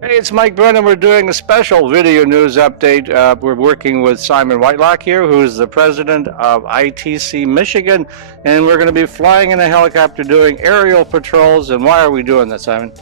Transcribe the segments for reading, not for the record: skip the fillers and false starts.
Hey, it's Mike Brennan. We're doing a special video news update. We're working with Simon Whitelock here, who is the president of ITC Michigan, and we're going to be flying in a helicopter doing aerial patrols. And why are we doing that, Simon?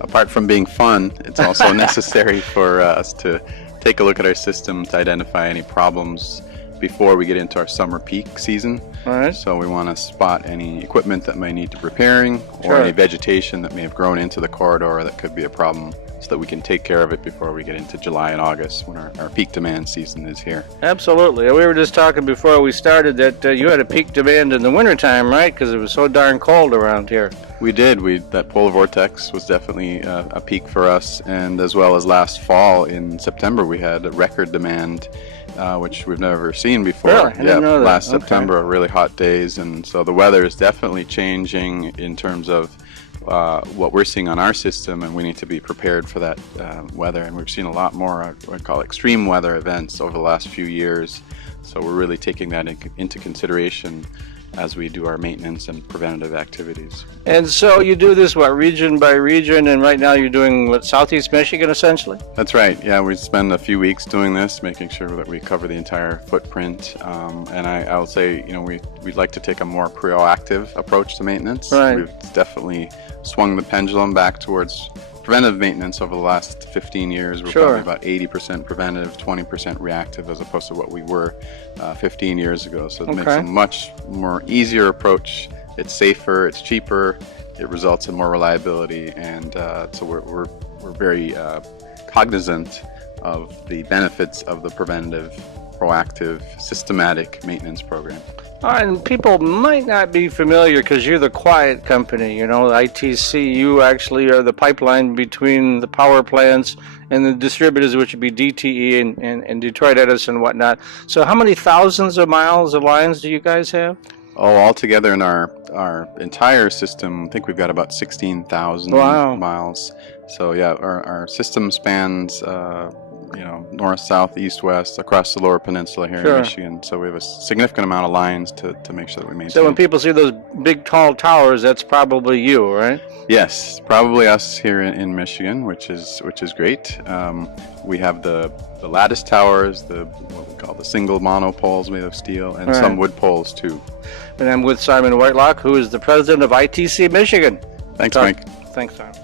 Apart from being fun, it's also necessary for us to take a look at our system to identify any problems before we get into our summer peak season. All right. So we want to spot any equipment that may need repairing or any vegetation that may have grown into the corridor that could be a problem, so that we can take care of it before we get into July and August when our peak demand season is here. Absolutely. We were just talking before we started that you had a peak demand in the wintertime, right? Because it was so darn cold around here. We did. That polar vortex was definitely a peak for us, and as well as last fall in September we had a record demand, which we've never seen before. Really? I didn't know that. Last September, really hot days, and so the weather is definitely changing in terms of what we're seeing on our system, and we need to be prepared for that weather. And we've seen a lot more what I call extreme weather events over the last few years, so we're really taking that into consideration as we do our maintenance and preventative activities. And so you do this, what, region by region, and right now you're doing, what, Southeast Michigan, essentially? That's right. Yeah, we spend a few weeks doing this, making sure that we cover the entire footprint. And I will say, we'd like to take a more proactive approach to maintenance. Right. We've definitely swung the pendulum back towards preventive maintenance over the last 15 years. We're probably about 80% preventive, 20% reactive, as opposed to what we were 15 years ago. So it makes a much more easier approach. It's safer, it's cheaper, it results in more reliability, and so we're very cognizant of the benefits of the preventive, proactive, systematic maintenance program. And people might not be familiar because you're the quiet company, ITC. You actually are the pipeline between the power plants and the distributors, which would be DTE and Detroit Edison and whatnot. So how many thousands of miles of lines do you guys have? Oh, altogether in our entire system, I think we've got about 16,000 miles. So yeah, our system spans north, south, east, west, across the lower peninsula here in Michigan. So we have a significant amount of lines to make sure that we maintain. So when people see those big, tall towers, that's probably you, right? Yes, probably us here in Michigan, which is great. We have the lattice towers, what we call the single monopoles made of steel, and some wood poles too. And I'm with Simon Whitelock, who is the president of ITC Michigan. Thanks, Mike. Thanks, Simon.